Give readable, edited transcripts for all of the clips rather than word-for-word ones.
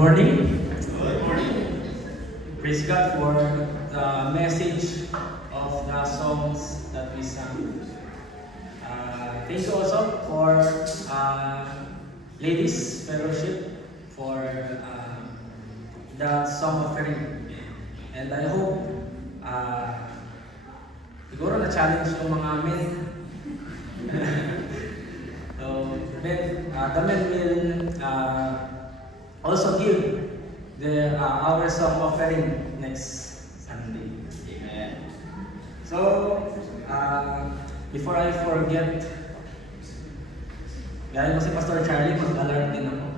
morning. Good morning. Praise God for the message of the songs that we sang. Thank you also for Ladies Fellowship for the song offering. And I hope siguro na-challenge yung mga men. So, the men will also give our song offering next Sunday. Amen. So, before I forget, gaya mo si Pastor Charlie, mag-alarm din ako.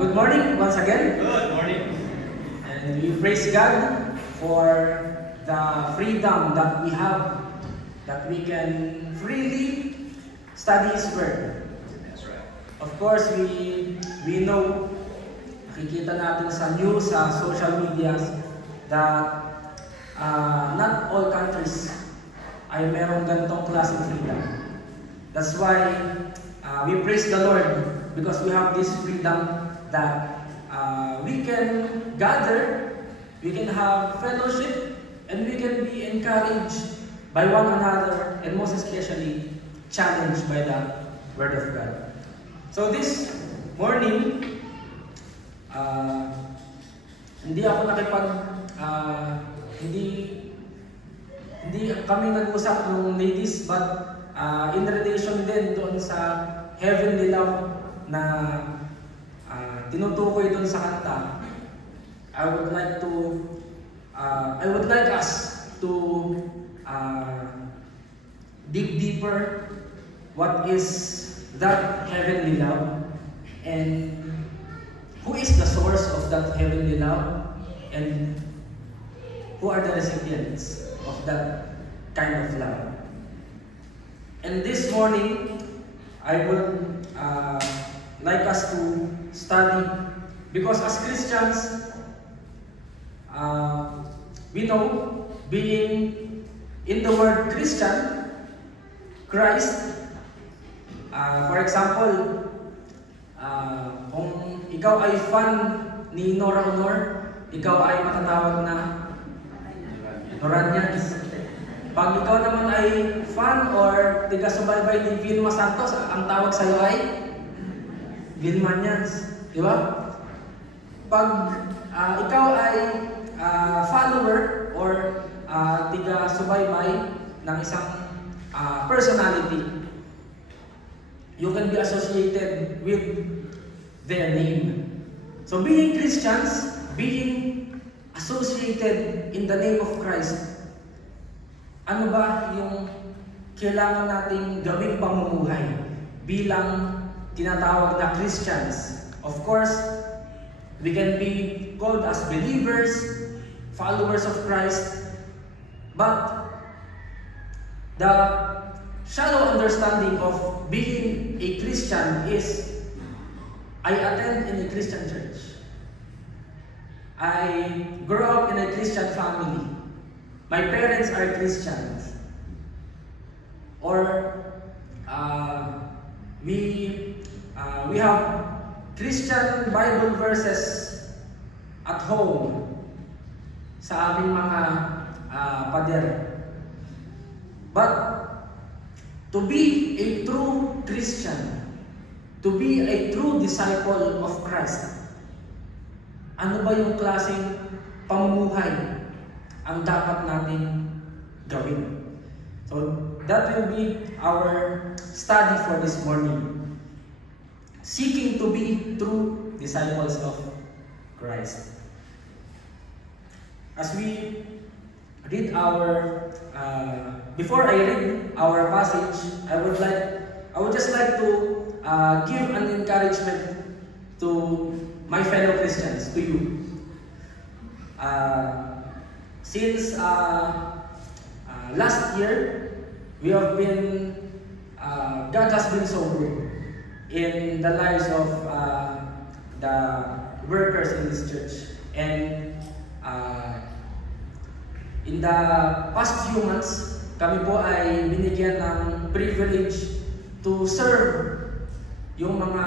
Good morning once again. Good morning. And we praise God for the freedom that we have, that we can freely study His Word. That's right. Of course, we know, nakikita natin sa news, sa social media, that not all countries ay merong ganitong klaseng freedom. That's why we praise the Lord because we have this freedom that we can gather, we can have fellowship, and we can be encouraged by one another, and most especially challenged by the Word of God. So this morning, hindi kami nag-usap ng ladies, but in relation din doon sa heavenly love na tinutukoy doon sa kanta. I would like us to dig deeper what is that heavenly love and who is the source of that heavenly love and who are the recipients of that kind of love. And this morning, I would like us to study, because as Christians, we know, being in the word Christian, Christ, for example, kung ikaw ay fan ni Nora Honor, ikaw ay matatawag na Noranians. Pag ikaw naman ay fan or tiga-subaybay ni Vilma Santos, ang tawag sa'yo ay Vilmanians. Di ba? Pag ikaw ay follower or tiga-subaybay ng isang personality, you can be associated with their name. So being Christians, being associated in the name of Christ, ano ba yung kailangan nating gawing pamumuhay bilang tinatawag na Christians? Of course, we can be called as believers, followers of Christ, but the shallow understanding of being a Christian is, I attend in a Christian church. I grew up in a Christian family. My parents are Christians. Or we have Christian Bible verses at home sa aming mga pader. But to be a true Christian, to be a true disciple of Christ, ano ba yung klaseng pamumuhay ang dapat natin gawin? So that will be our study for this morning. Seeking to be true disciples of Christ. As we read before I read our passage, I would just like to give an encouragement to my fellow Christians, to you. Since last year, we have been, God has been so good in the lives of the workers in this church. And in the past few months, kami po ay binigyan ng privilege to serve yung mga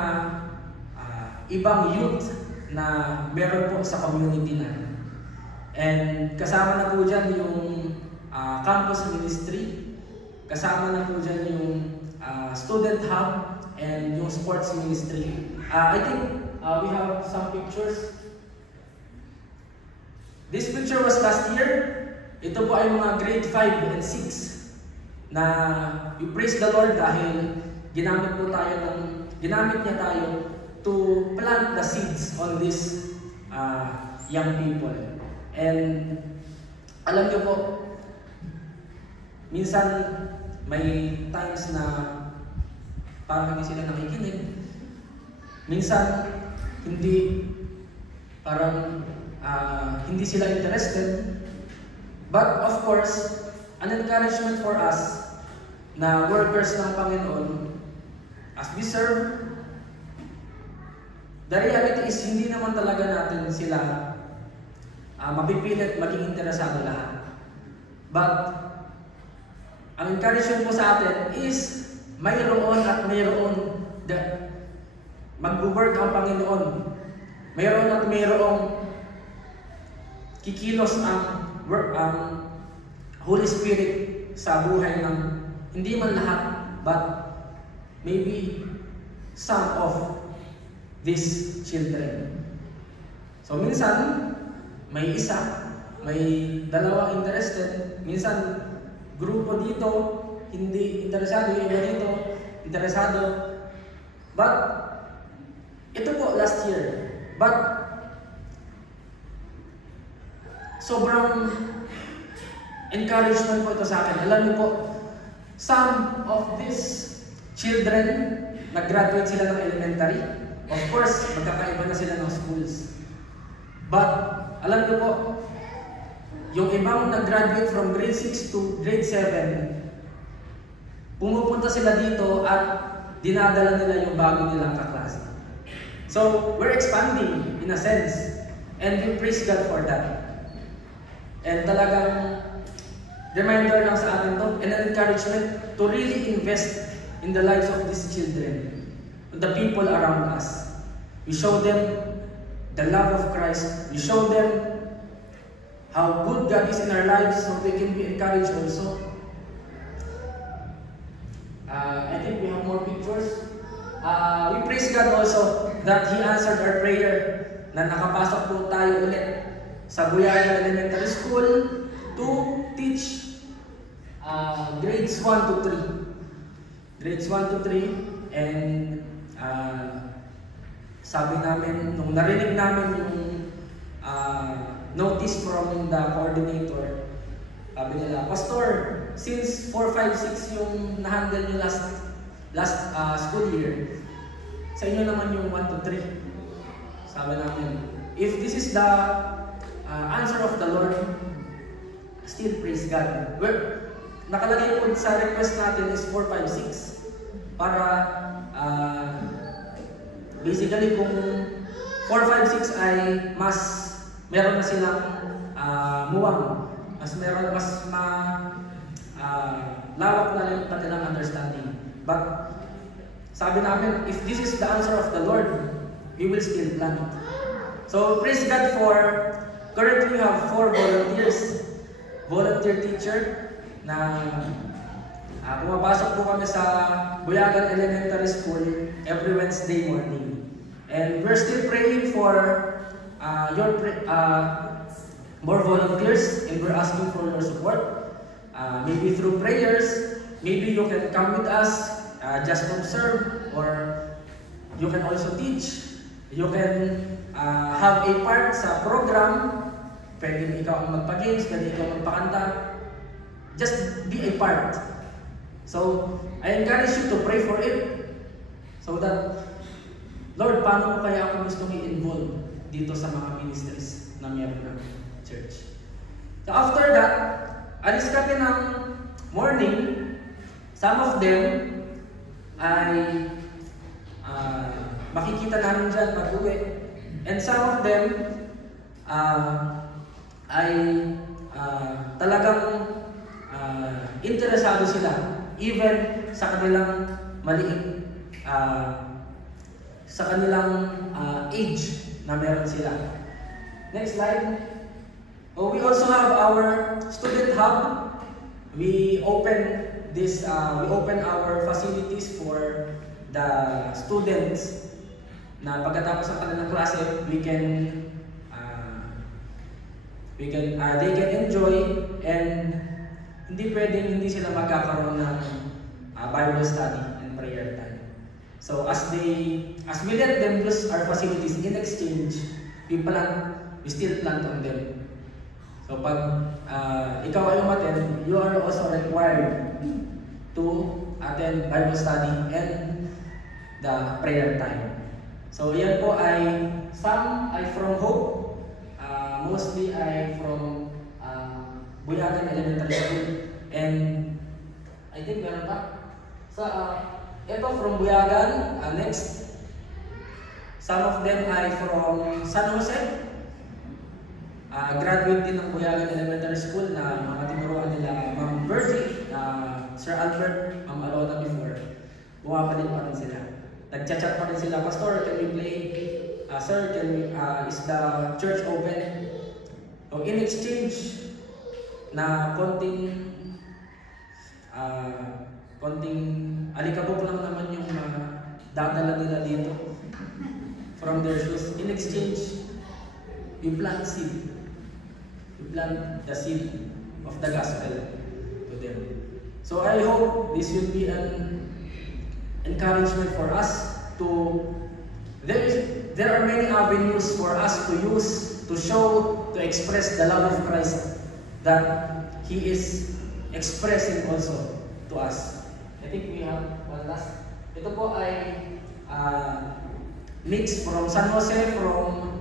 ibang youth na meron po sa community natin. And kasama na po dyan yung campus ministry, kasama na po dyan yung student hub, and yung sports ministry. I think we have some pictures. This picture was last year. Ito po ay mga grade 5 and 6 na we praise the Lord dahil ginamit niya tayo to plant the seeds on these young people. And alam niyo po, minsan may times na parang hindi sila nakikinig. Minsan hindi hindi sila interested. But of course, an encouragement for us na workers ng Panginoon, as we serve, the reality is hindi naman talaga natin sila mapipilit maging interesado lahat. But ang encouragement po sa atin is mayroon at mayroon mag-work ang Panginoon. Mayroon at mayroong kikilos ang Holy Spirit sa buhay ng hindi man lahat, but maybe some of these children. So minsan, may isa, may dalawang interested, minsan grupo dito, hindi interesado, yung iba dito, interesado. But, ito po last year. But, sobrang encouragement po ito sa akin. Alam niyo po, some of these children, nag-graduate sila ng elementary. Of course, magkakaiba na sila ng schools. But, alam niyo po, yung ibang nag-graduate from grade 6 to grade 7, pumupunta sila dito at dinadala nila yung bago nilang kaklase. So, we're expanding in a sense. And we praise God for that. And talagang reminder lang sa atin to, and an encouragement to really invest in the lives of these children, the people around us. We show them the love of Christ. We show them how good God is in our lives so they can be encouraged also. I think we have more pictures. We praise God also that He answered our prayer na nakapasok po tayo ulit sa Buyagan Elementary School to teach grades 1 to 3. Grades 1 to 3, and sabi namin, nung narinig namin yung notice from the coordinator, sabi nila, Pastor, since 4, 5, 6 yung na-handle nyo last school year, sa inyo naman yung 1 to 3. Sabi namin, if this is the answer of the Lord, still praise God. Nakalagay po sa request natin is 4, 5, 6 para basically kung 4, 5, 6 ay mas meron na silang muwang, mas lawak na lang yung kanilang understanding. But sabi namin, if this is the answer of the Lord, we will still plant. So praise God for, currently we have 4 volunteer teacher na pumapasok po kami sa Buyagan Elementary School every Wednesday morning. And we're still praying for more volunteers, and we're asking for your support. Maybe through prayers, maybe you can come with us just to serve, or you can also teach. You can have a part sa program. Pwede ikaw ang magpa-games, pwede ikaw magpakanta. Just be a part. So, I encourage you to pray for it. So that, Lord, paano mo kaya ako gustong i-involve dito sa mga ministries na meron ng church? So after that, alis kami ng morning. Some of them ay makikita namin dyan pag-uwi. And some of them ay talagang interesado sila even sa kanilang maliit sa kanilang age na meron sila. Next slide. We also have our student hub. We open our facilities for the students na pagkatapos ng kanilang klase, they can enjoy, and hindi sila magkakaroon ng Bible study and prayer time. So as we let them use our facilities, in exchange, we still plant on them. So pag ikaw ay umattend, you are also required to attend Bible study and the prayer time. So yan po ay some ay from Hope, mostly ay from Buyagan Elementary School, and I think meron pa ito from Buyagan. Next, some of them ay from San Jose. Graduate din ng Buyagan Elementary School na mga tinuruan nila Ma'am Virgie, Sir Albert, Ma'am Alona before. Bumapalit pa rin sila. Nagchat-chat pa rin sila, Pastor, can we play? Sir, is the church open? So in exchange na konting alikabok lang naman yung dadala nila dito from their shoes. In exchange, we plant seed. We plant the seed of the gospel to them. So I hope this will be an encouragement for us there are many avenues for us to use, to show, to express the love of Christ that He is expressing also to us. I think we have one last. Ito po ay mix from San Jose, from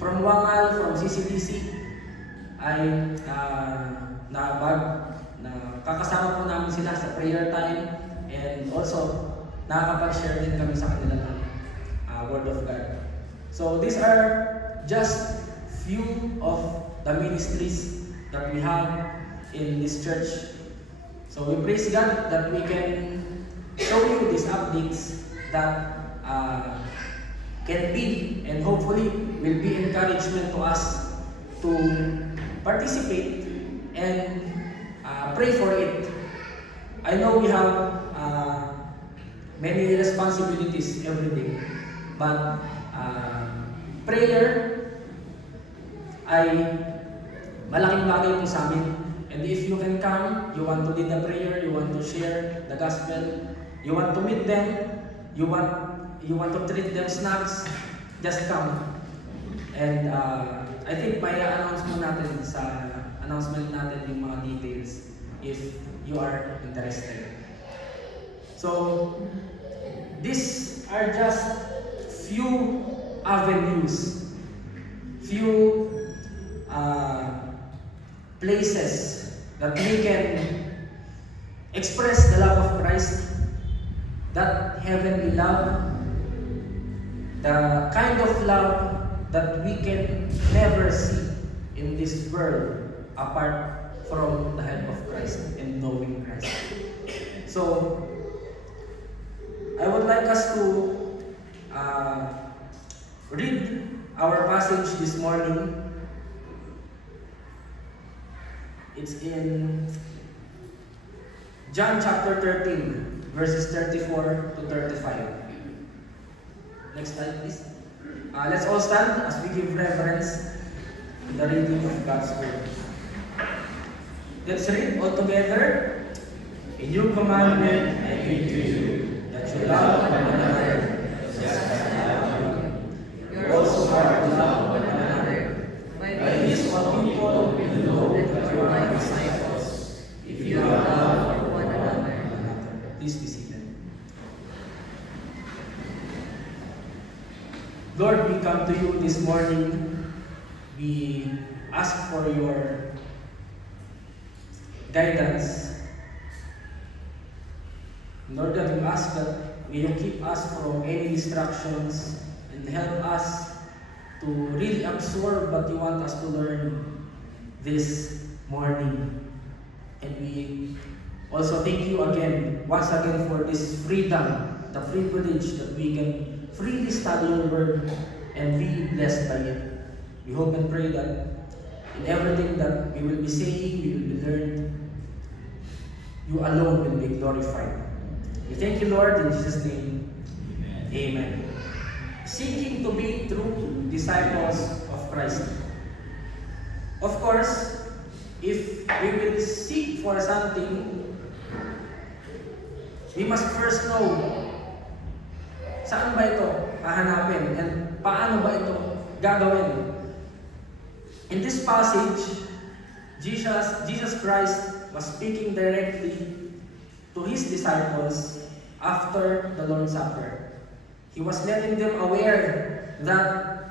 Wangal, from CCDC, ay na kakasama po namin sila sa prayer time, and also nakakapag-share din kami sa kanila ng Word of God. So these are just few of the ministries that we have in this church. So we praise God that we can show you these updates that can be and hopefully will be encouragement to us to participate and pray for it. I know we have many responsibilities every day, but prayer ay malaking bagay po sa amin. And if you can come, you want to lead the prayer, you want to share the gospel, you want to meet them, you want to treat them snacks, just come. And I think may announce mo natin sa announcement natin yung mga details if you are interested. So these are just few avenues, few places that we can express the love of Christ, that heavenly love, the kind of love that we can never see in this world apart from the help of Christ and knowing Christ. So I would like us to read our passage this morning. It's in John chapter 13, verses 34 to 35. Next slide, please. Let's all stand as we give reverence to the reading of God's Word. Let's read all together. A new commandment I give to you, that you love one another, just as I love you. You also are to love one another. By this all people will know that you are my disciples, if you have love for one another. Please be seated. Lord, we come to you this morning. We ask for your guidance. Lord God, we ask that may you keep us from any distractions and help us to really absorb what you want us to learn this morning. And we also thank you again, once again, for this freedom, the privilege that we can freely study your word and be blessed by it. We hope and pray that in everything that we will be saying, we will be learned, you alone will be glorified. We thank you, Lord, in Jesus' name. Amen. Seeking to be true disciples of Christ. Of course, if we will seek for something, we must first know saan ba ito hahanapin and paano ba ito gagawin. In this passage, Jesus Christ was speaking directly to His disciples after the Lord's Supper. He was letting them aware that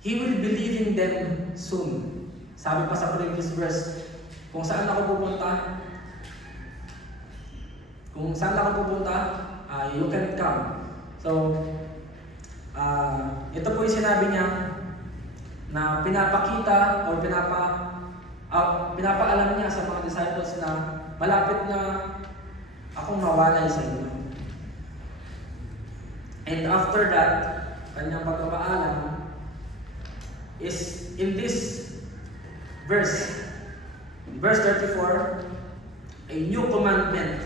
He will be leaving them soon. Sabi pa sa previous verse, kung saan ako pupunta, you can come. So, ito po yung sinabi niya na pinapakita o pinapaalam niya sa mga disciples na malapit na akong mawalay sa inyo. And after that, kanyang pagpapaalam is in this verse 34, a new commandment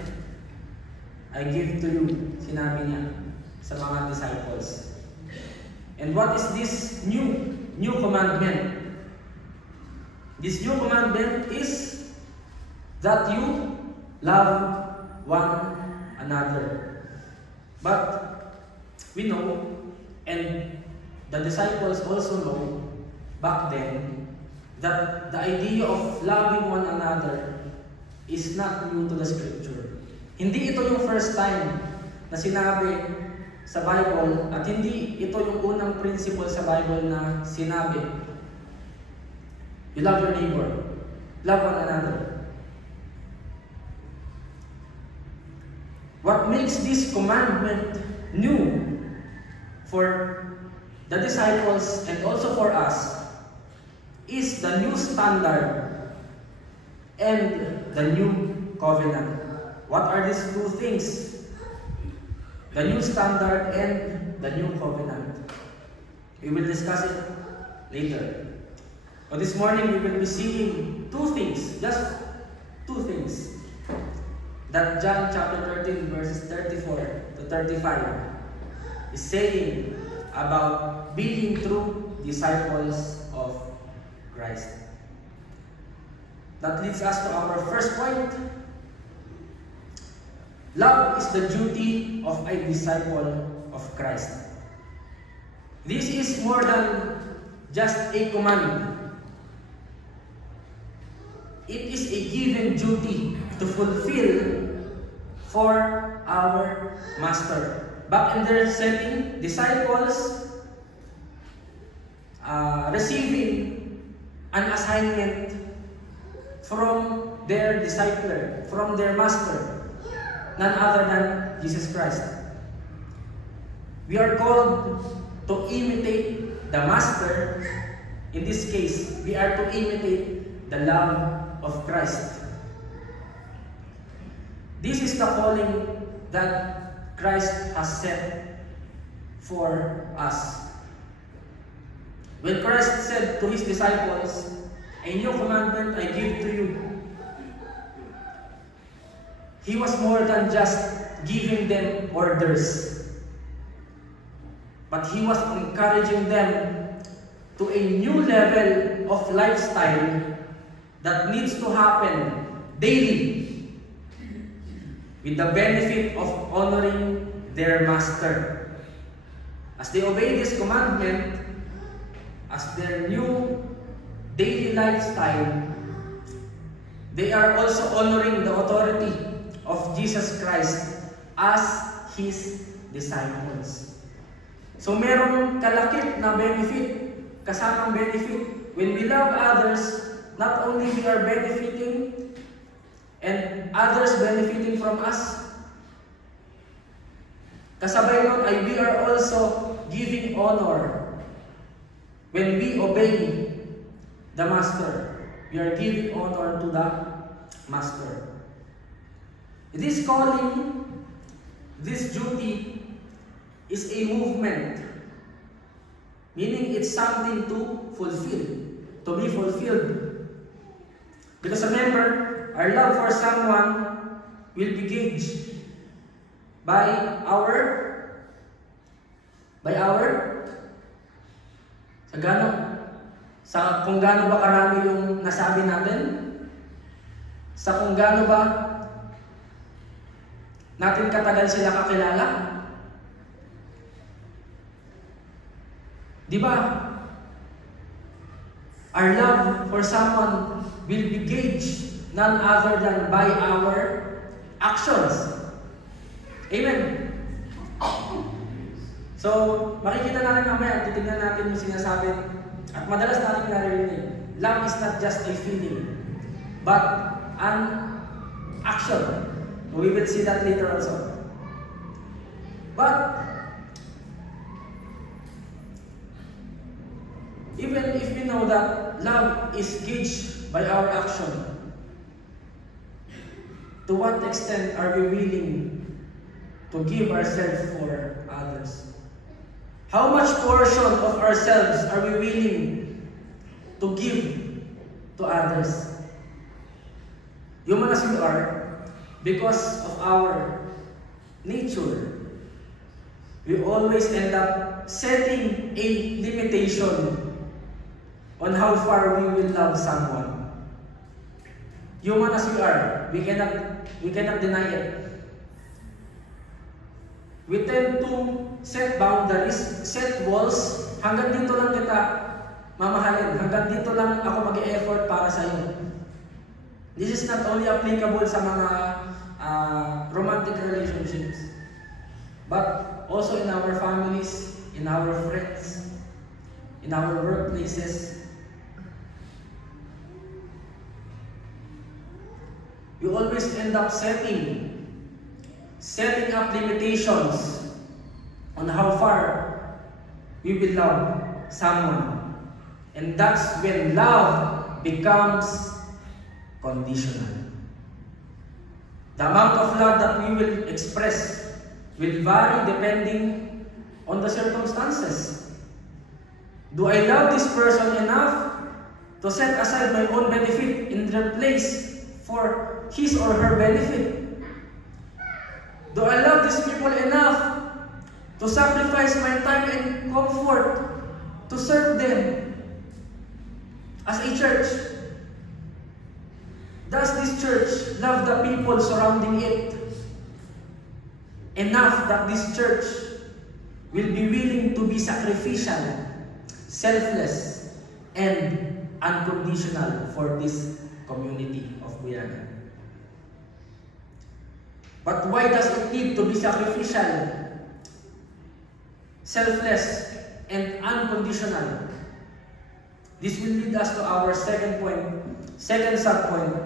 I give to you, sinabi niya sa mga disciples. And what is this new commandment? This new commandment is that you love one another. But we know, and the disciples also know back then, that the idea of loving one another is not new to the scripture. Hindi ito yung first time na sinabi sa Bible, at hindi ito yung unang principle sa Bible na sinabi, you love your neighbor, love one another. What makes this commandment new for the disciples and also for us is the new standard and the new covenant. What are these two things? The new standard and the new covenant. We will discuss it later. But this morning we will be seeing two things, just two things, that John chapter 13 verses 34 to 35 is saying about being true disciples of Christ. That leads us to our first point. Love is the duty of a disciple of Christ. This is more than just a command. It is a given duty to fulfill for our Master. Back in their setting, disciples receiving an assignment from their discipler, from their Master, none other than Jesus Christ. We are called to imitate the Master. In this case, we are to imitate the love of Christ. This is the calling that Christ has set for us. When Christ said to His disciples, "A new commandment I give to you," He was more than just giving them orders, but He was encouraging them to a new level of lifestyle that needs to happen daily with the benefit of honoring their Master. As they obey this commandment, as their new daily lifestyle, they are also honoring the authority of Jesus Christ as His disciples. So merong kalakip na benefit, kasamang benefit. When we love others, not only we are benefiting and others benefiting from us, kasabay nun ay we are also giving honor. When we obey the Master, we are giving honor to the master. This calling, this duty, is a movement. Meaning it's something to fulfill, to be fulfilled. Because remember, our love for someone will be gauged by kung gaano ba karami yung nasabi natin, sa kung gaano ba natin katagal sila kakilala. Di ba? Our love for someone will be gauged none other than by our actions. Amen. So, makikita natin mamaya, titignan natin yung sinasabi at madalas natin naririnig. Love is not just a feeling, but an action. We will see that later also. But even if we know that love is gauged by our action, to what extent are we willing to give ourselves for others? How much portion of ourselves are we willing to give to others? Human as we are, because of our nature, we always end up setting a limitation on how far we will love someone. Human as we are, we cannot deny it. We tend to set boundaries, set walls. Hanggang dito lang kita mamahalin. Hanggang dito lang ako mag-e-effort para sa iyo. This is not only applicable sa mga romantic relationships, but also in our families, in our friends, in our workplaces. You always end up setting up limitations on how far we will love someone. And that's when love becomes conditional. The amount of love that we will express will vary depending on the circumstances. Do I love this person enough to set aside my own benefit in their place for his or her benefit? Do I love these people enough to sacrifice my time and comfort to serve them as a church? Does this church love the people surrounding it enough that this church will be willing to be sacrificial, selfless, and unconditional for this community of Buyagan? But why does it need to be sacrificial, selfless, and unconditional? This will lead us to our second sub-point.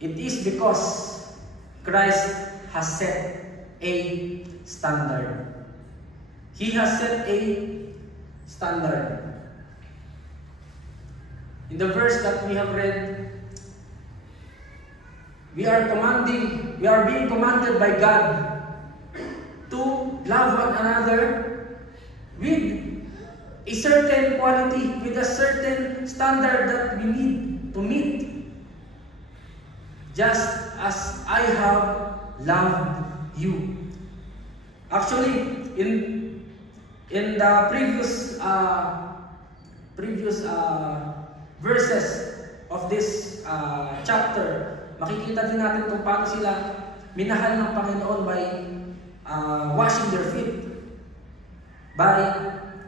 It is because Christ has set a standard. He has set a standard. In the verse that we have read, we are being commanded by God to love one another with a certain quality, with a certain standard that we need to meet. Just as I have loved you. Actually, in the previous verses of this chapter, makikita din natin kung paano sila minahal ng Panginoon by washing their feet, by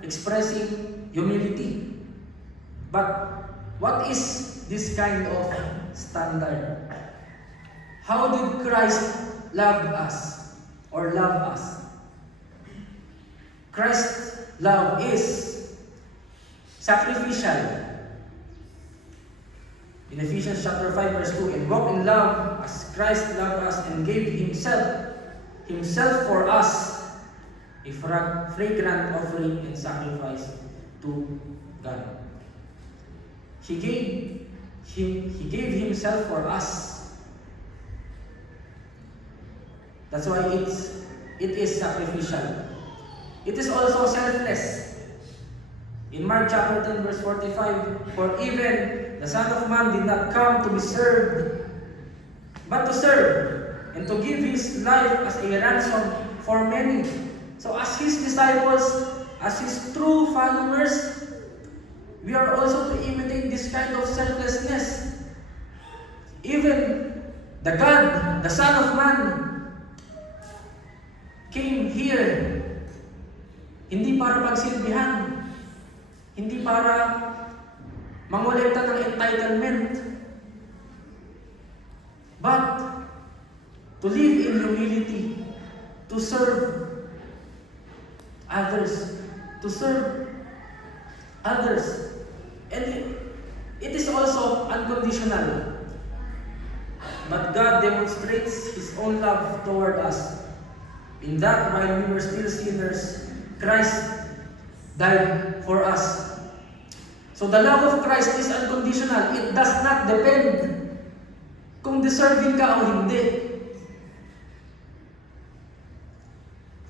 expressing humility. But what is this kind of standard? How did Christ love us or love us? Christ's love is sacrificial. In Ephesians chapter 5 verse 2, and walk in love as Christ loved us and gave himself for us, a fragrant offering and sacrifice to God. He gave himself for us That's why it is sacrificial. It is also selfless. In Mark chapter 10 verse 45, for even the Son of Man did not come to be served, but to serve, and to give His life as a ransom for many. So as His disciples, as His true followers, we are also to imitate this kind of selflessness. Even the God, the Son of Man, came here, hindi para pagsilbihan, hindi para mangolekta ng entitlement, but to live in humility, to serve others, to serve others. And it is also unconditional. But God demonstrates His own love toward us, in that while we were still sinners, Christ died for us. So the love of Christ is unconditional. It does not depend kung deserving ka o hindi.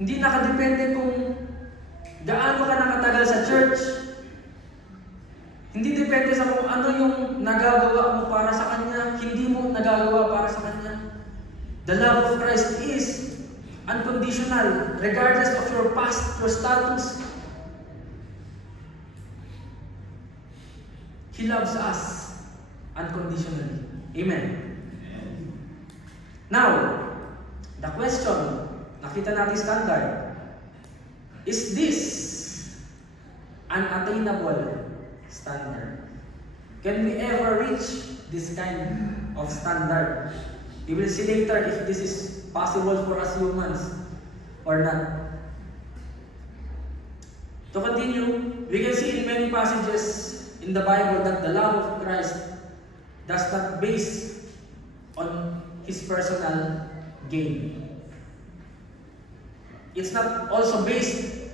Hindi nakadepende kung gaano ka nakatagal sa church. Hindi depende sa kung ano yung nagagawa mo para sa Kanya, hindi mo nagagawa para sa Kanya. The love of Christ is unconditional, regardless of your past, your status. He loves us unconditionally. Amen. Now, the question, nakita natin standard. Is this an attainable standard? Can we ever reach this kind of standard? We will see later if this is possible for us humans or not. To continue, we can see in many passages in the Bible that the love of Christ does not base on His personal gain. It's not also based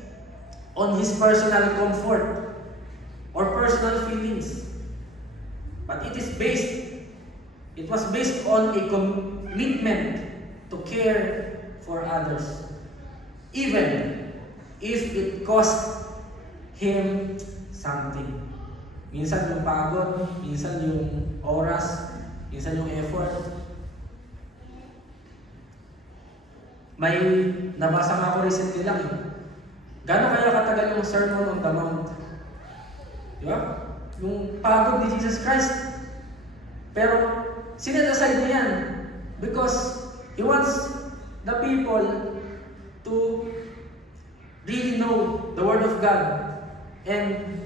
on His personal comfort or personal feelings, but it was based on a commitment to care for others, even if it cost Him something. Minsan yung pagod, minsan yung oras, minsan yung effort. May nabasa nga ako recently lang eh. Gano'n kaya katagal yung Sermon on the Mount? Di ba? Yung pagod ni Jesus Christ. Pero, sinet aside niya yan. Because He wants the people to really know the Word of God. And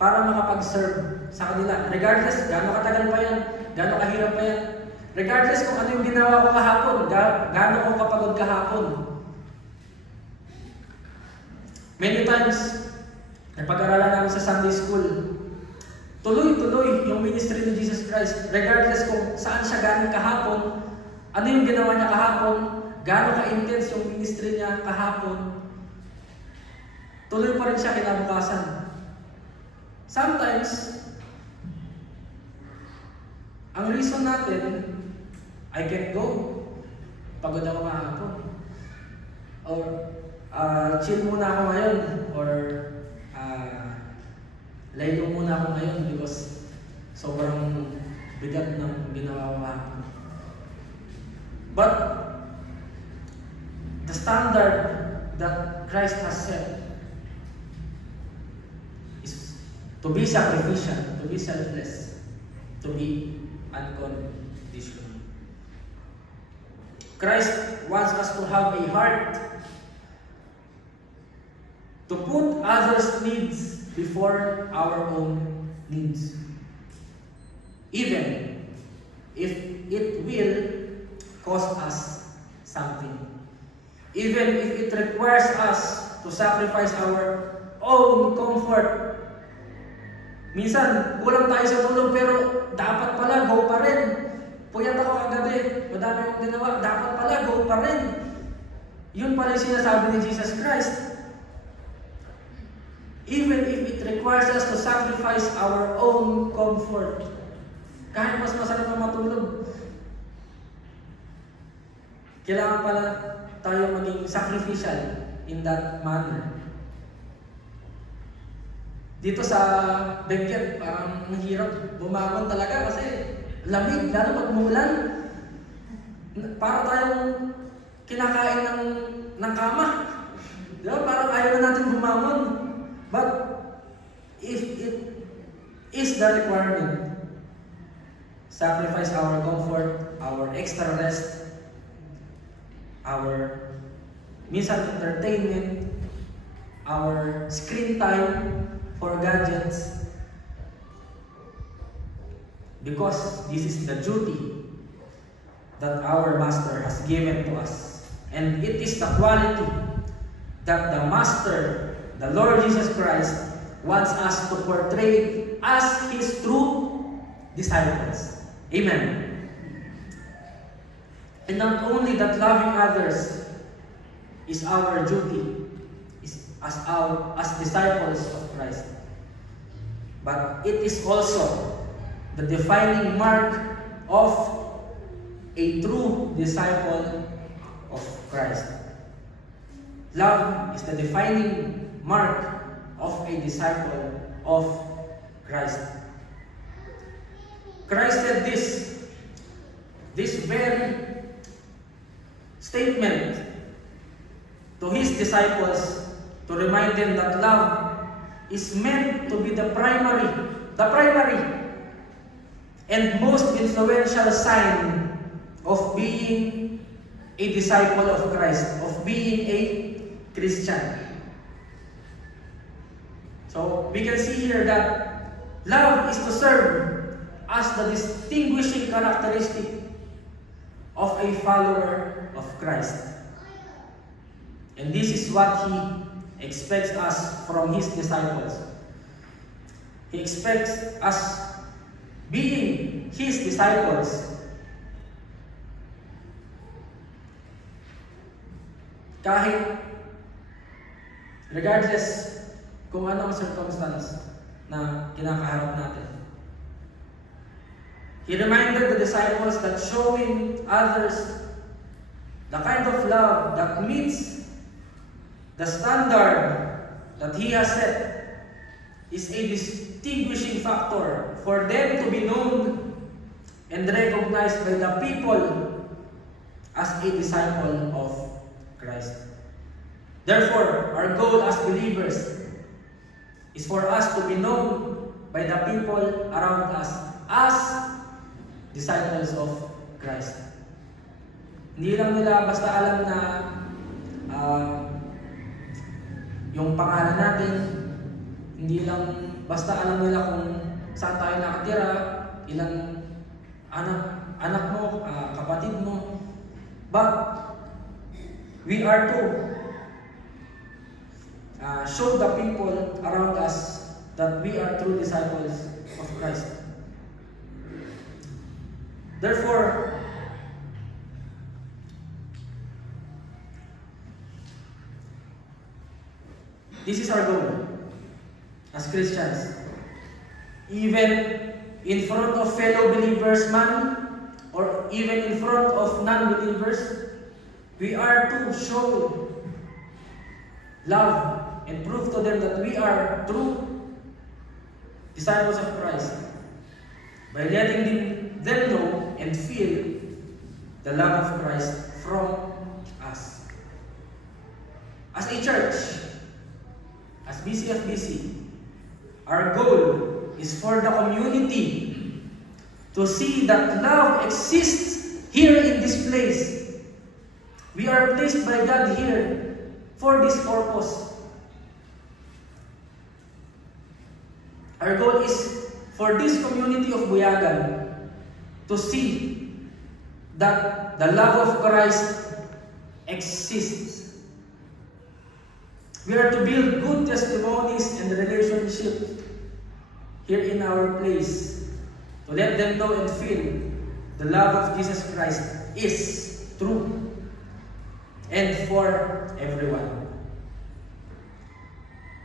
para makapag-serve sa kanila. Regardless, gano'n katagal pa yan, gano'n kahirap pa yan. Regardless kung ano yung ginawa ko kahapon, gano'n ko kapagod kahapon. Many times, napag-aralan namin sa Sunday School, tuloy-tuloy yung ministry ni Jesus Christ. Regardless kung saan siya galing kahapon, ano yung ginawa niya kahapon, gano'n ka-intense yung ministry niya kahapon, tuloy pa rin siya kinabukasan. Sometimes, ang reason natin, I can't go. Pagod ako kahapon. Or, chill muna ako ngayon. Or, laylo muna ako ngayon because sobrang bigat ng ginawa ko kahapon. But, the standard that Christ has set is to be sacrificial, to be selfless, to be unconditional. Christ wants us to have a heart to put others' needs before our own needs, even if it will cost us something, even if it requires us to sacrifice our own comfort. Minsan, kulang tayo sa tulog pero dapat pala, go pa rin. Puyat ako kagabi, madami akong ginawa, dapat pala, go pa rin. Yun pala yung sinasabi ni Jesus Christ. Even if it requires us to sacrifice our own comfort. Kahit mas masarap na matulog. kailangan pala tayo maging sacrificial in that manner. Dito sa Benguet, parang mahirap bumangon talaga kasi lamig, lalo pag umulan. Para tayong kinakain ng kama. Di ba? Parang ayaw na natin bumangon. But if it is the requirement, sacrifice our comfort, our extra rest, our minsan entertainment, our screen time for gadgets, because this is the duty that our Master has given to us. And it is the quality that the Master, the Lord Jesus Christ, wants us to portray as His true disciples. Amen. And not only that loving others is our duty as disciples of Christ, but it is also the defining mark of a true disciple of Christ. Love is the defining mark of a disciple of Christ. Christ said this very statement to His disciples to remind them that love is meant to be the primary and most influential sign of being a disciple of Christ, of being a Christian. So we can see here that love is to serve as the distinguishing characteristic of a follower of Christ. And this is what He expects us from His disciples. He expects us being His disciples. Kahit regardless kung ano ang circumstance na kinakaharap natin. He reminded the disciples that showing others the kind of love that meets the standard that He has set is a distinguishing factor for them to be known and recognized by the people as a disciple of Christ. Therefore, our goal as believers is for us to be known by the people around us as disciples of Christ. Hindi lang nila basta alam na yung pangalan natin, hindi lang basta alam nila kung saan tayo nakatira, ilang anak mo, kapatid mo, but we are to show the people around us that we are true disciples of Christ. Therefore, this is our goal as Christians. Even in front of fellow believers man, or even in front of non-believers, we are to show love and prove to them that we are true disciples of Christ by letting them know and feel the love of Christ from us. As a church, as BCFBC, our goal is for the community to see that love exists here in this place. We are placed by God here for this purpose. Our goal is for this community of Buyagan to see that the love of Christ exists. We are to build good testimonies and relationships here in our place to let them know and feel the love of Jesus Christ is true and for everyone.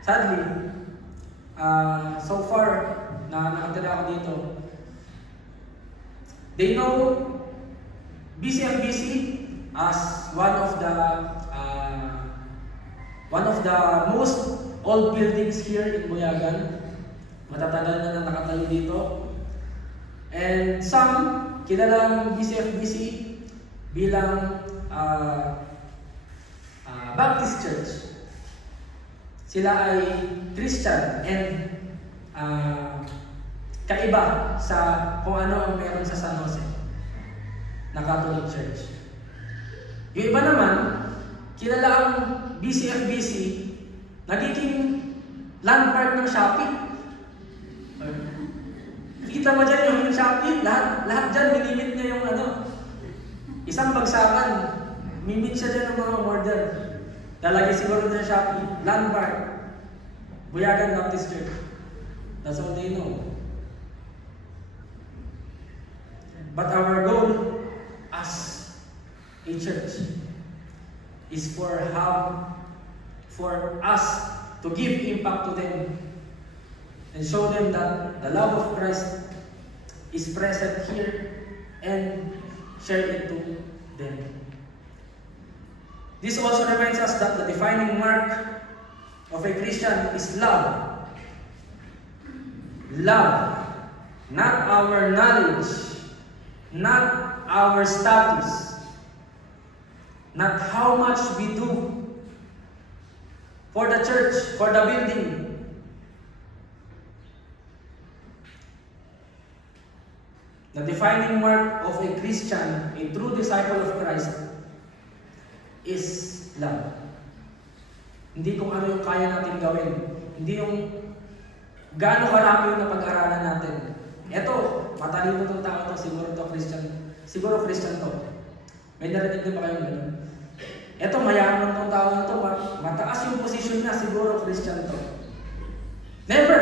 Sadly, so far na nakatira ako dito, they know BCFBC as one of the most old buildings here in Buyagan. Matatagal na nakatayo dito. And some kilalang BCFBC bilang Baptist Church. Sila ay Christian and kaiba sa kung ano ang meron sa San Jose na Catholic Church. Yung iba naman, kilala ang BCFBC, nagiging landmark ng Shopee. Kita mo dyan yung Shopee, lahat dyan minimit niya yung isang bagsakan, mimit siya dyan ng mga order. Lalagay siguro na Shopee, landmark, Buyagan Baptist Church. That's all they know. But our goal as a church is for us to give impact to them and show them that the love of Christ is present here and share it to them. This also reminds us that the defining mark of a Christian is love. Love, not our knowledge, not our status, not how much we do for the church, for the building. The defining mark of a Christian, a true disciple of Christ, is love. Hindi kung ano yung kaya natin gawin. Hindi yung gaano karami yung napag-aralan natin. Eto, matalino itong tao to, siguro Christian to. May narinig din ba kayo gano'n? Eto, mayaman itong tao na to, mataas yung posisyon na, siguro Christian to. Never!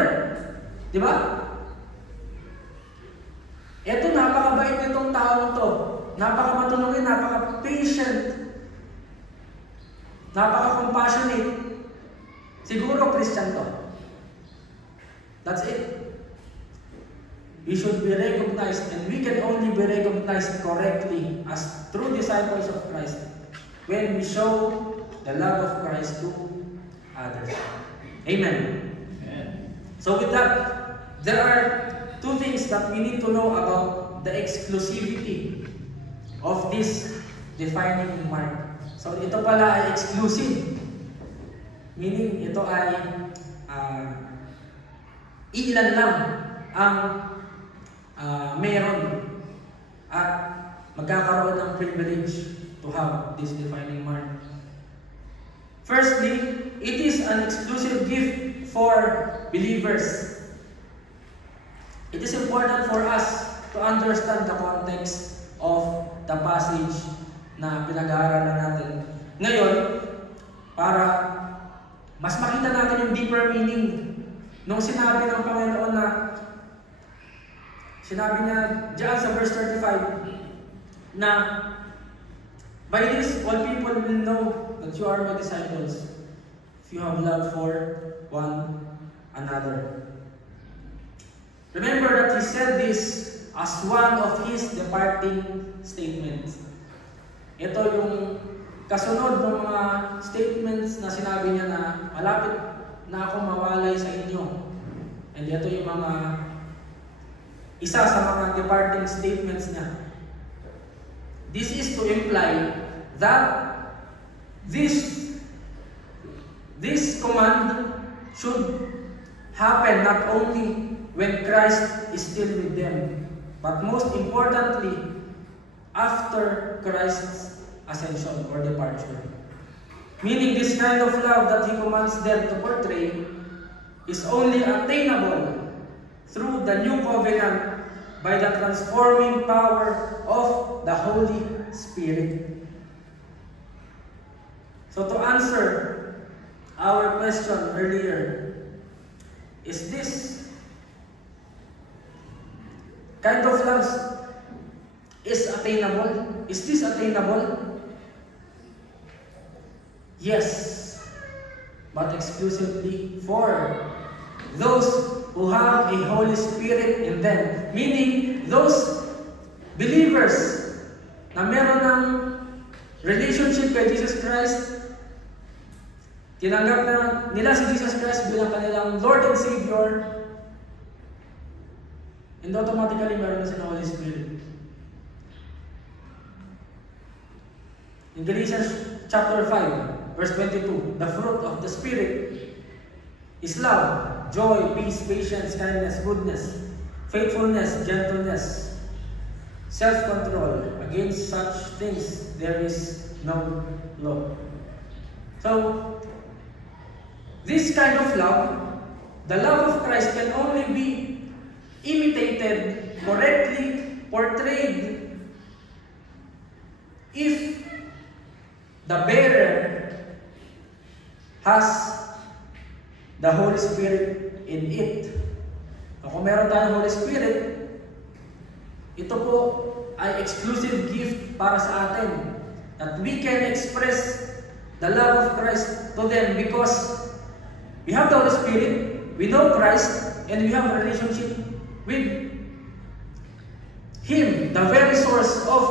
Di ba? Eto, napakabait nitong tao to. Napakamatulungin, napaka-patient, napaka-compassionate. Siguro Christian to. That's it. We should be recognized, and we can only be recognized correctly as true disciples of Christ when we show the love of Christ to others. Amen. Amen. So with that, there are two things that we need to know about the exclusivity of this defining mark. So ito pala ay exclusive. Meaning ito ay ilan lang ang meron at magkakaroon ng privilege to have this defining mark. Firstly, it is an exclusive gift for believers. It is important for us to understand the context of the passage na pinag-aaralan natin ngayon para mas makita natin yung deeper meaning nung sinabi ng Panginoon na sinabi niya diyan sa verse 35 na by this all people will know that you are my disciples if you have love for one another. Remember that he said this as one of his departing statements. Ito yung kasunod ng mga statements na sinabi niya na malapit na ako mawalay sa inyo. And ito yung mga isa sa mga departing statements niya. This is to imply that this command should happen not only when Christ is still with them, but most importantly, after Christ's ascension or departure. Meaning this kind of love that He commands them to portray is only attainable through the new covenant by the transforming power of the Holy Spirit. So to answer our question earlier, is this kind of love is attainable? Is this attainable? Yes, but exclusively for those who have a Holy Spirit in them. Meaning, those believers na meron ng relationship kay Jesus Christ, tinanggap na nila si Jesus Christ bilang kanilang Lord and Savior, and automatically meron na silang Holy Spirit. In Galatians chapter 5, verse 22, the fruit of the Spirit is love, joy, peace, patience, kindness, goodness, faithfulness, gentleness, self-control. Against such things there is no law. So, this kind of love, the love of Christ, can only be imitated, correctly portrayed, if the bearer has the Holy Spirit in it. So, kung meron tayong Holy Spirit, ito po ay exclusive gift para sa atin, that we can express the love of Christ to them because we have the Holy Spirit, we know Christ, and we have a relationship with Him, the very source of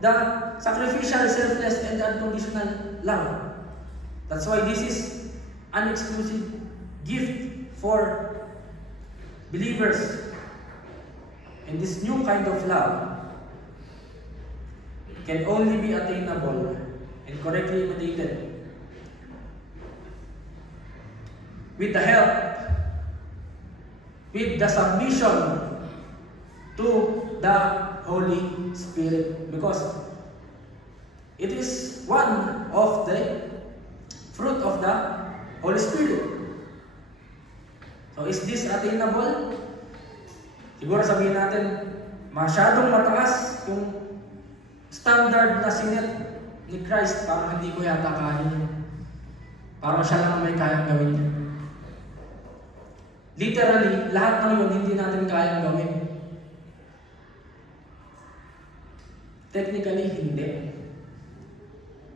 the sacrificial, selfless, and unconditional love. That's why this is an exclusive gift for believers. And this new kind of love can only be attainable and correctly imitated with the help, with the submission to the Holy Spirit, because it is one of the fruit of the Holy Spirit. So is this attainable? Siguro sabihin natin, masyadong mataas yung standard na sinet ni Christ, parang hindi ko yata kaya. Parang siya lang may kayang gawin. Literally, lahat ng yun hindi natin kayang gawin. Technically, hindi.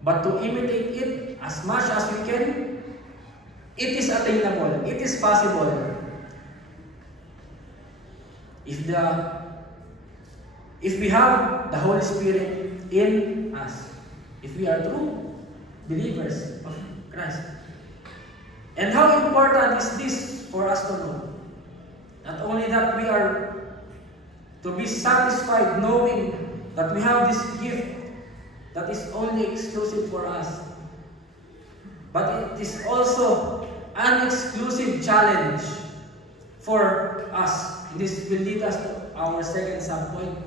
But to imitate it as much as we can, it is attainable. It is possible. If we have the Holy Spirit in us, if we are true believers of Christ. And how important is this for us to know? Not only that we are to be satisfied knowing that we have this gift that is only exclusive for us, but it is also an exclusive challenge for us. This will lead us to our second sub-point.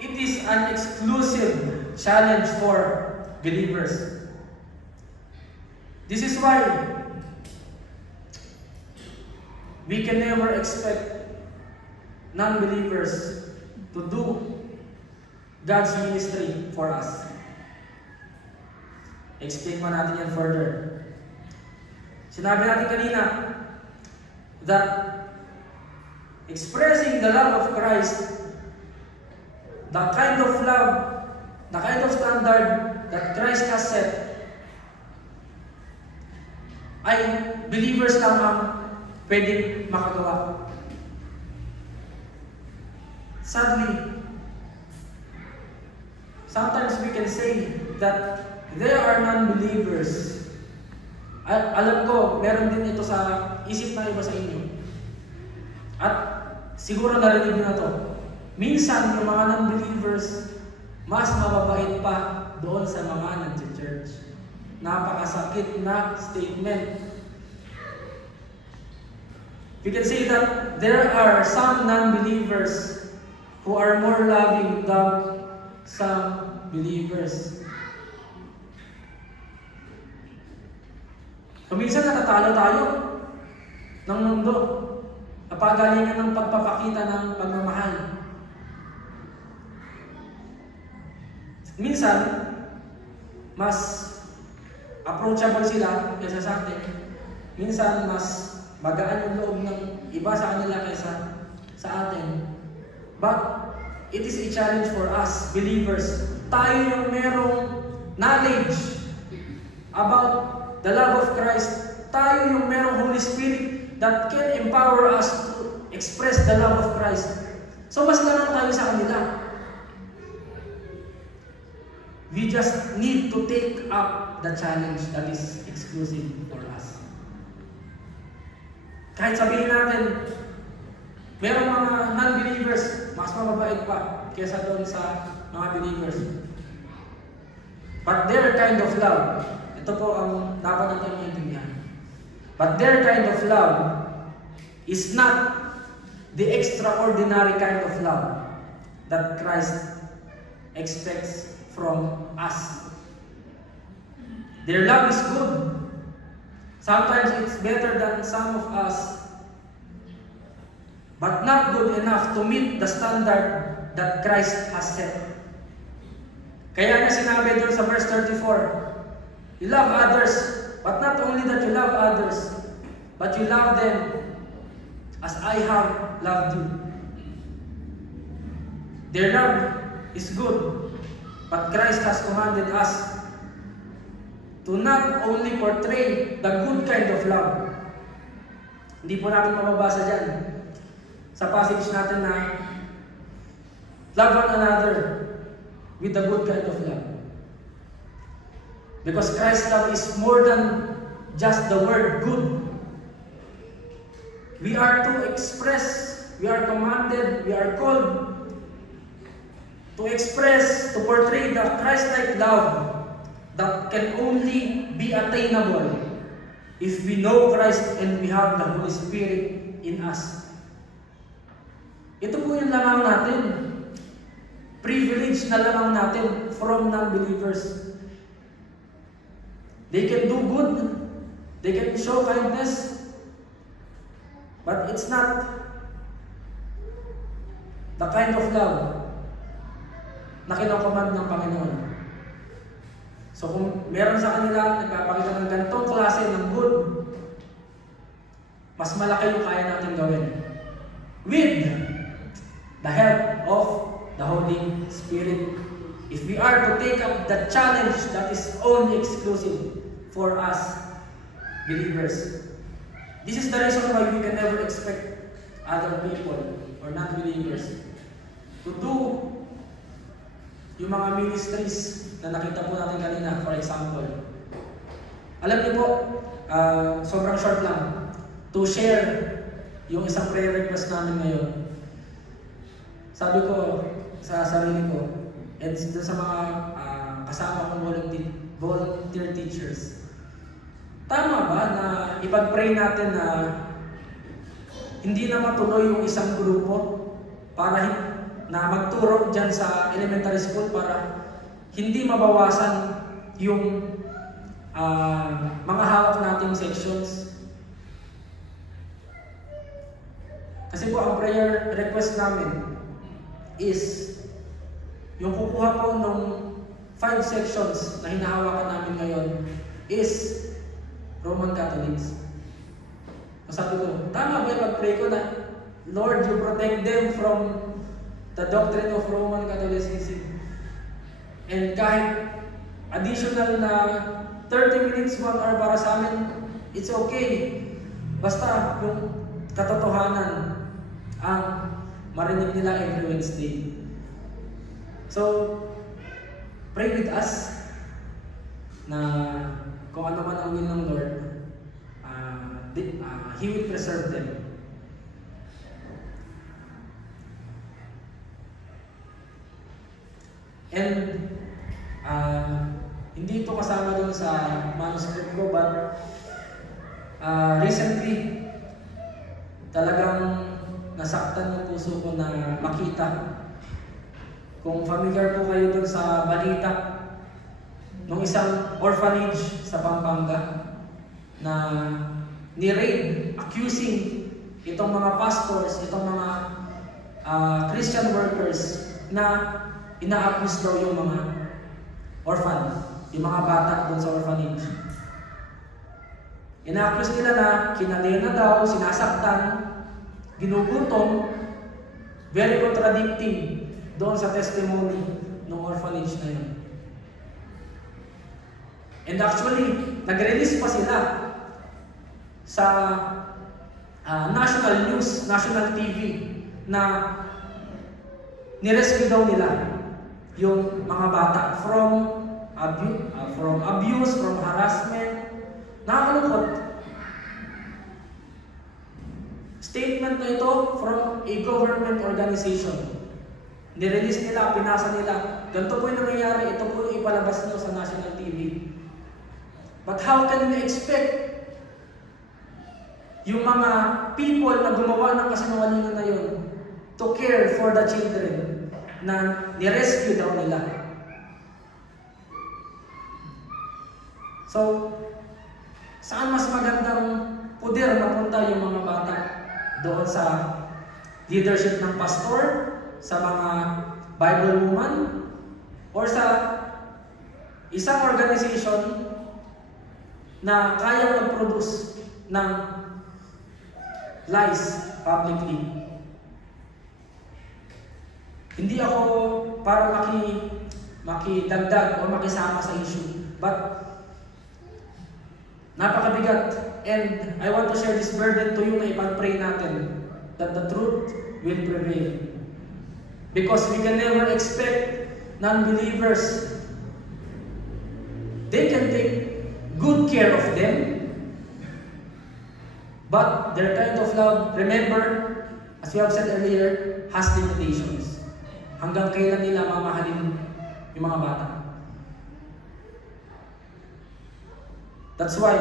It is an exclusive challenge for believers. This is why we can never expect non-believers to do God's ministry for us. Explain pa natin yan further. Sinabi natin kanina that expressing the love of Christ, the kind of love, the kind of standard that Christ has set, ay believers lang ang pwedeng makagawa. Sadly, sometimes we can say that there are non-believers. Alam ko, meron din ito sa isip na iba sa inyo. At siguro narinig nyo na to. Minsan, yung mga non-believers, mas mababait pa doon sa mga nag-church. Napakasakit na statement. We can say that there are some non-believers who are more loving than some believers. Kuminsan natatalo tayo ng mundo. Napagalingan ng pagpapakita ng pagmamahal. Minsan, mas approachable sila kaysa sa atin. Minsan, mas magaan yung loob ng iba sa kanila kaysa sa atin. But, it is a challenge for us, believers. Tayo yung merong knowledge about the love of Christ. Tayo yung merong Holy Spirit that can empower us to express the love of Christ. So, mas lamang tayo sa kanila. We just need to take up the challenge that is exclusive for us. Kahit sabihin natin, merong mga non-believers, mas mababait pa kesa doon sa mga believers. But their kind of love, ito po ang dapat natin maintindihan. But their kind of love is not the extraordinary kind of love that Christ expects from us. Their love is good. Sometimes it's better than some of us, but not good enough to meet the standard that Christ has set. Kaya niya sinabi doon sa verse 34, you love others, but not only that you love others, but you love them as I have loved you. Their love is good, but Christ has commanded us to not only portray the good kind of love. Hindi po natin mababasa dyan sa passage natin na love one another with the good kind of love. Because Christ's love is more than just the word good. We are to express, we are commanded, we are called to express, to portray the Christ-like love that can only be attainable if we know Christ and we have the Holy Spirit in us. Ito po yung lamang natin. Privilege na lamang natin from non-believers. They can do good. They can show kindness. But it's not the kind of love na kinocommand ng Panginoon. So kung meron sa kanila nagpapakita ng ganitong klase ng good, mas malaki yung kaya natin gawin. With the help of the Holy Spirit. If we are to take up the challenge that is only exclusive for us believers. This is the reason why we can never expect other people or non-believers to do yung mga ministries na nakita po natin kanina, for example. Alam niyo po, sobrang short lang, to share yung isang prayer request namin ngayon. Sabi ko sa sarili ko, and sa mga kasama kong volunteer teachers, tama ba na ipag-pray natin na hindi na matuloy yung isang grupo para na magturo dyan sa elementary school para hindi mabawasan yung mga hawak nating sections? Kasi po ang prayer request namin is yung kukuha po nung 5 sections na hinahawakan namin ngayon is Roman Catholics. Sabi ko, tama ba yung pag-pray ko na Lord, you protect them from the doctrine of Roman Catholicism. And kahit additional na 30 minutes, 1 hour para sa amin, it's okay. Basta yung katotohanan ang marinig nila every Wednesday. So, pray with us na kung ano man ang will ng Lord, He will preserve them. And hindi ito kasama dun sa manuscript ko, but recently talagang nasaktan yung puso ko na makita. Kung familiar po kayo dun sa balita nung isang orphanage sa Pampanga na ni-raid, accusing itong mga pastors, itong mga Christian workers na ina-accuse daw yung mga orphan, yung mga bata dun sa orphanage. Ina-accuse nila na kinalena daw, sinasaktan, ginugutom, very contradicting doon sa testimony ng orphanage na yun. And actually, nag-release pa sila sa national news, national TV, na nirescue daw nila yung mga bata from from abuse, from harassment. Nakakalungkot. Statement na ito from a government organization. Nirelease nila, pinasa nila. Ganito po yung nangyayari, ito po yung ipalabas nyo sa national TV. But how can we expect yung mga people na gumawa ng kasinungalingan na yun to care for the children na nirescue daw nila? So, saan mas magandang puder mapunta yung mga bata? Doon sa leadership ng pastor, sa mga Bible woman, or sa isang organization na kayang mag-produce ng lies publicly. Hindi ako para makidagdag o makisama sa issue, but napakabigat, and I want to share this burden to you na ipag-pray natin that the truth will prevail. Because we can never expect non-believers. They can take good care of them, but their kind of love, remember, as we have said earlier, has limitations. Hanggang kailan nila mamahalin yung mga bata? That's why,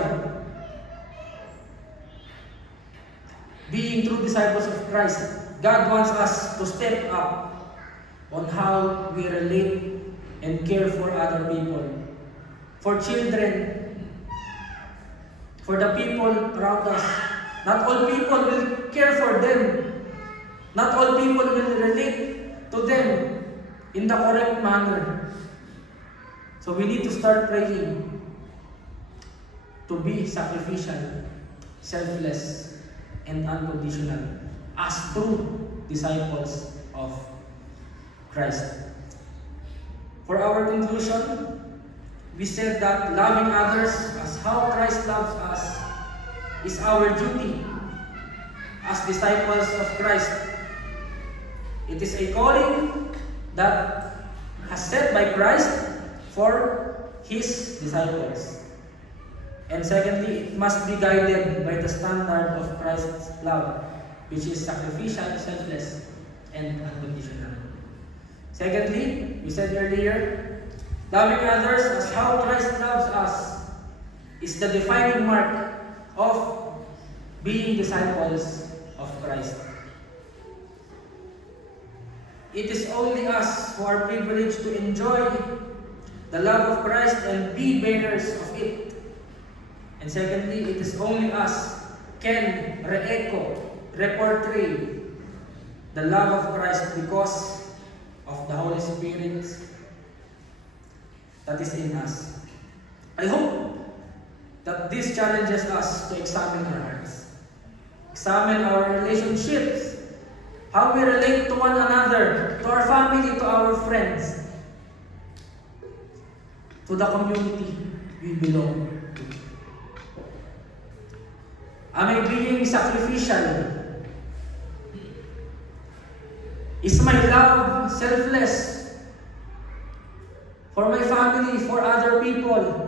being true disciples of Christ, God wants us to step up on how we relate and care for other people. For children, for the people around us. Not all people will care for them. Not all people will relate to them in the correct manner. So we need to start praying to be sacrificial, selfless, and unconditional as true disciples of Christ. For our conclusion, we said that loving others as how Christ loves us is our duty as disciples of Christ. It is a calling that has set by Christ for His disciples. And secondly, it must be guided by the standard of Christ's love, which is sacrificial, selfless, and unconditional. Secondly, we said earlier, loving others as how Christ loves us is the defining mark of being disciples of Christ. It is only us who are privileged to enjoy the love of Christ and be bearers of it. And secondly, it is only us can re-echo, reportray the love of Christ because of the Holy Spirit that is in us. I hope that this challenges us to examine our hearts, examine our relationships, how we relate to one another, to our family, to our friends, to the community we belong to. Am I being sacrificial? Is my love selfless for my family, for other people?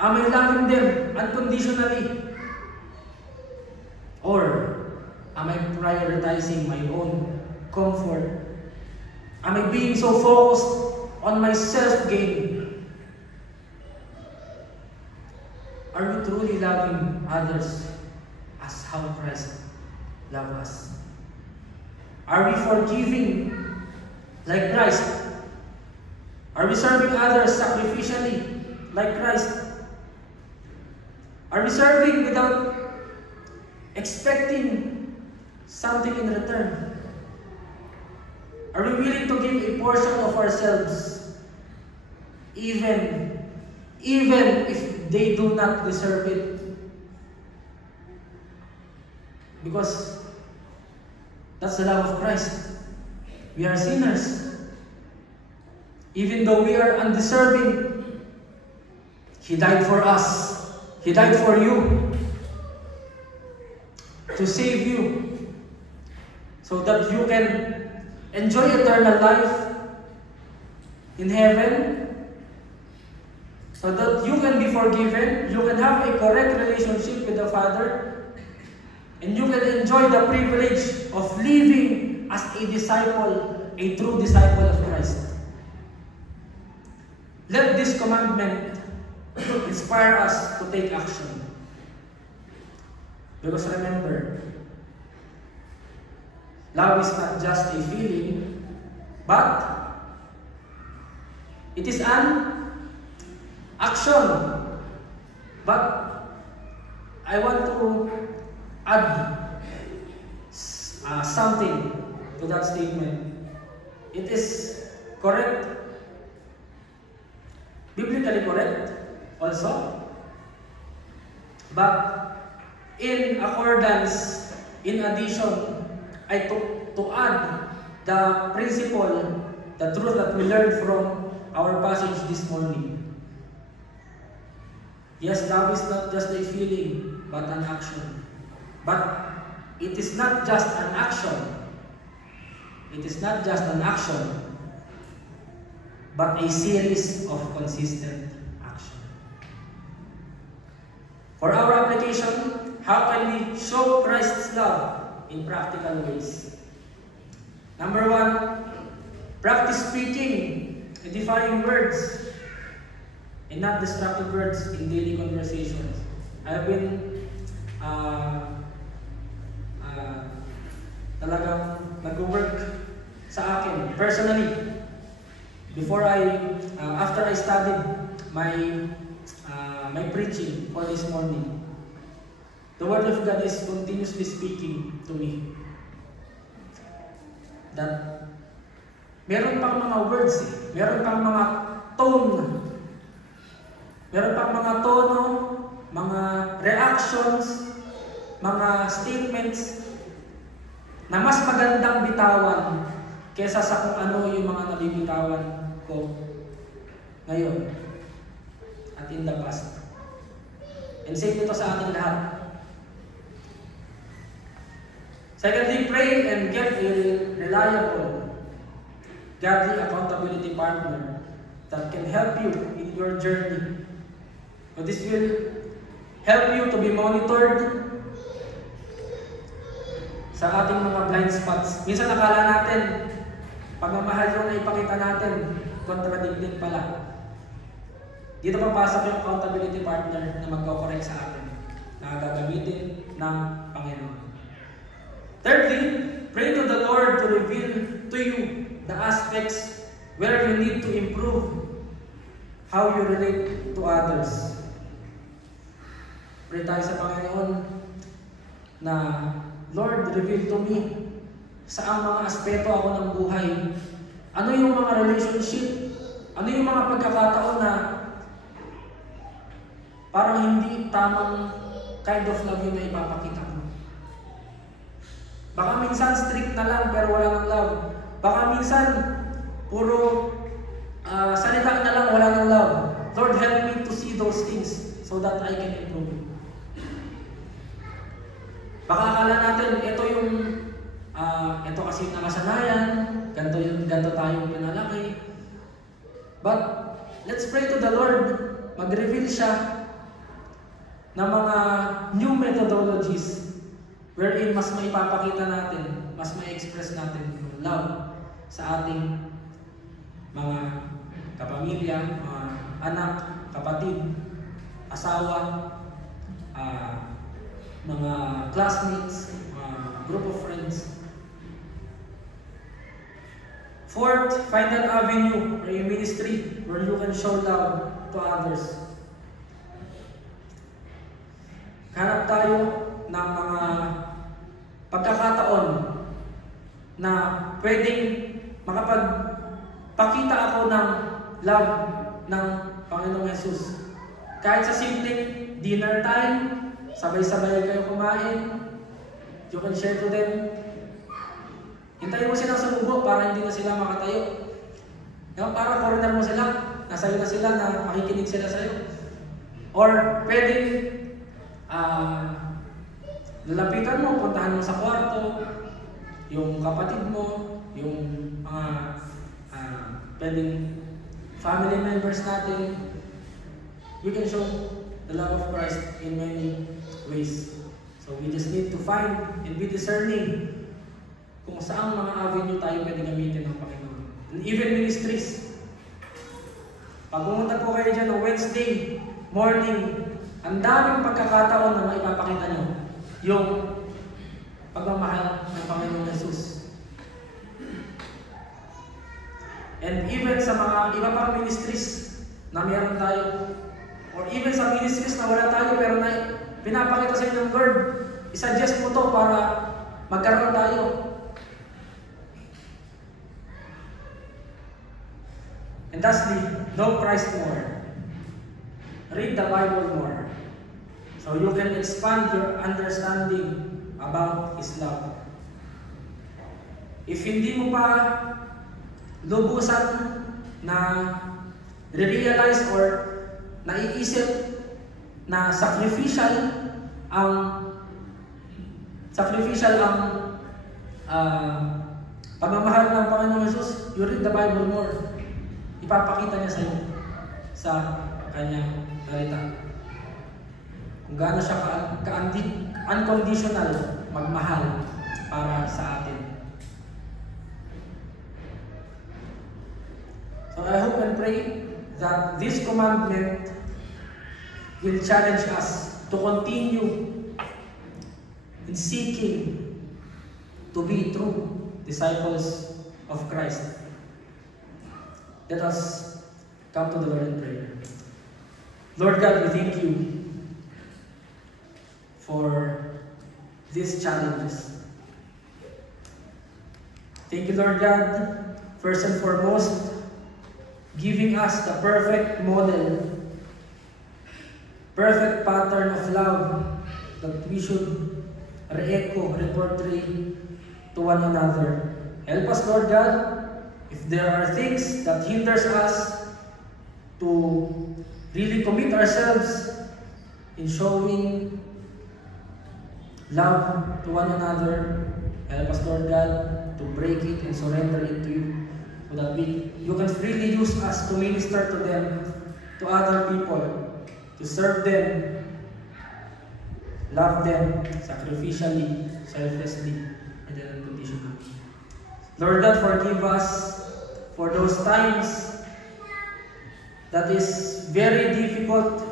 Am I loving them unconditionally? Or am I prioritizing my own comfort? Am I being so focused on my self-gain? Are we truly loving others as how Christ loved us? Are we forgiving like Christ? Are we serving others sacrificially like Christ? Are we serving without expecting something in return? Are we willing to give a portion of ourselves even if they do not deserve it? Because that's the love of Christ. We are sinners. Even though we are undeserving, He died for us. He died for you, to save you, so that you can enjoy eternal life in heaven, so that you can be forgiven, you can have a correct relationship with the Father, and you can enjoy the privilege of living as a disciple, a true disciple of Christ. Let this commandment inspire us to take action. Because remember, love is not just a feeling, but it is an action. But I want to add something to that statement. It is correct, biblically correct also, but in accordance, in addition, I to add the principle, the truth that we learned from our passage this morning. Yes, love is not just a feeling, but an action. But it is not just an action. It is not just an action, but a series of consistent action. For our application, how can we show Christ's love in practical ways? Number one, practice speaking edifying words and not destructive words in daily conversations. I have been talagang nag-work sa akin personally before after I studied my preaching for this morning. The Word of God is continuously speaking to me that meron pang mga words, meron pang mga tone, meron pang mga tono, mga reactions, mga statements na mas magandang bitawan kesa sa kung ano yung mga nabibitawan ko ngayon at in the past. And say ito sa ating lahat. Secondly, pray and get a reliable, godly accountability partner that can help you in your journey. So this will help you to be monitored sa ating mga blind spots. Minsan nakala natin, pagmamahal yung na ipakita natin, contradicting pala. Dito papasok yung accountability partner na magko-correct sa atin, na gagamitin ng Panginoon. Thirdly, pray to the Lord to reveal to you the aspects where you need to improve how you relate to others. Pray tayo sa Panginoon na, Lord, reveal to me saang mga aspeto ako ng buhay. Ano yung mga relationship? Ano yung mga pagkakataon na parang hindi tamang kind of love yung na ipapakita ko? Baka minsan strict na lang pero wala ng love. Baka minsan puro salita na lang, wala ng love. Lord, help me to see those things so that I can improve. Baka akala natin, ito kasi yung nakasanayan, ganito tayong pinalaki. But, let's pray to the Lord, mag-reveal siya ng mga new methodologies wherein mas maipapakita natin, mas ma-express natin yung love sa ating mga kapamilya, mga anak, kapatid, asawa, mga classmates, group of friends. Fourth, find an avenue or a ministry where you can show love to others. Hanap tayo ng mga pagkakataon na pwedeng makapagpakita ako ng love ng Panginoong Jesus. Kahit sa simpleng dinner time, sabay-sabay kayo kumain, you can share to them. Hintayin mo silang sumubo para hindi na sila makatayo. Para corner mo sila, nasa'yo na sila na makikinig sila sa'yo. Or pwedeng lalapitan mo, puntahan mo sa kwarto, yung kapatid mo, yung mga pwedeng family members natin, we can show the love of Christ in many ways. So we just need to find and be discerning kung saan mga avenue tayo pwede gamitin ng Panginoon. And even ministries. Pag pumunta po kayo dyan ng Wednesday morning, ang daming pagkakataon na maipapakita nyo yung pagmamahal ng Panginoon Jesus. And even sa mga iba pang ministries na meron tayo, or even sa ministries na wala tayo pero na pinapakita sa inyo ng Lord, isuggest mo to para magkaroon tayo. And lastly, know Christ more. Read the Bible more. So you can expand your understanding about His love. If hindi mo pa lubusan na realize or naiisip na sacrificial ang pagmamahal ng Panginoon Jesus, you read the Bible more. Ipapakita niya sa iyo sa kanyang salita. Kung gaano siya unconditional magmahal para sa atin. So I hope and pray that this commandment will challenge us to continue in seeking to be true disciples of Christ. Let us come to the Lord in prayer. Lord God, we thank you for these challenges. Thank you, Lord God, first and foremost, giving us the perfect model, perfect pattern of love that we should re-echo, re-portray to one another. Help us, Lord God, if there are things that hinders us to really commit ourselves in showing love to one another, help us, Lord God, to break it and surrender it to you, so that you can freely use us to minister to them, to other people, to serve them, love them sacrificially, selflessly, and then unconditionally. Lord God, forgive us for those times that is very difficult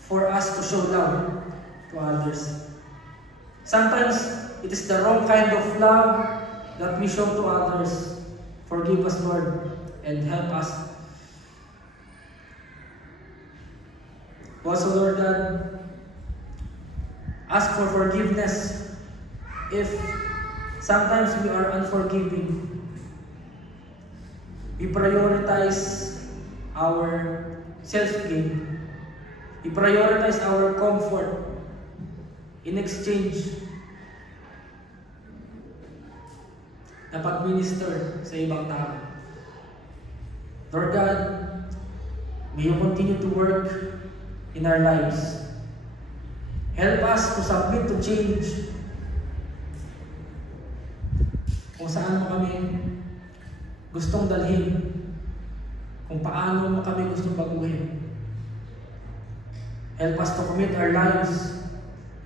for us to show love to others. Sometimes it is the wrong kind of love that we show to others. Forgive us, Lord, and help us. Also, Lord God, ask for forgiveness if sometimes we are unforgiving. We prioritize our self-gain. We prioritize our comfort in exchange na pag-minister sa ibang tao. Lord God, may you continue to work in our lives. Help us to submit to change. Kung saan mo kami gustong dalhin, kung paano mo kami gustong baguhin. Help us to commit our lives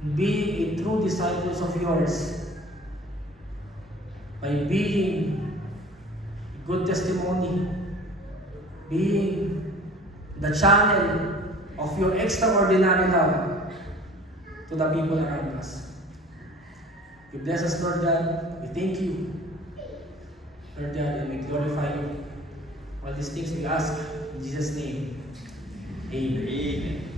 in being a true disciples of yours by being a good testimony, being the channel of your extraordinary love to the people around us. You bless us, Lord God. We thank you, Lord God, and we glorify you. All these things we ask in Jesus' name. Amen.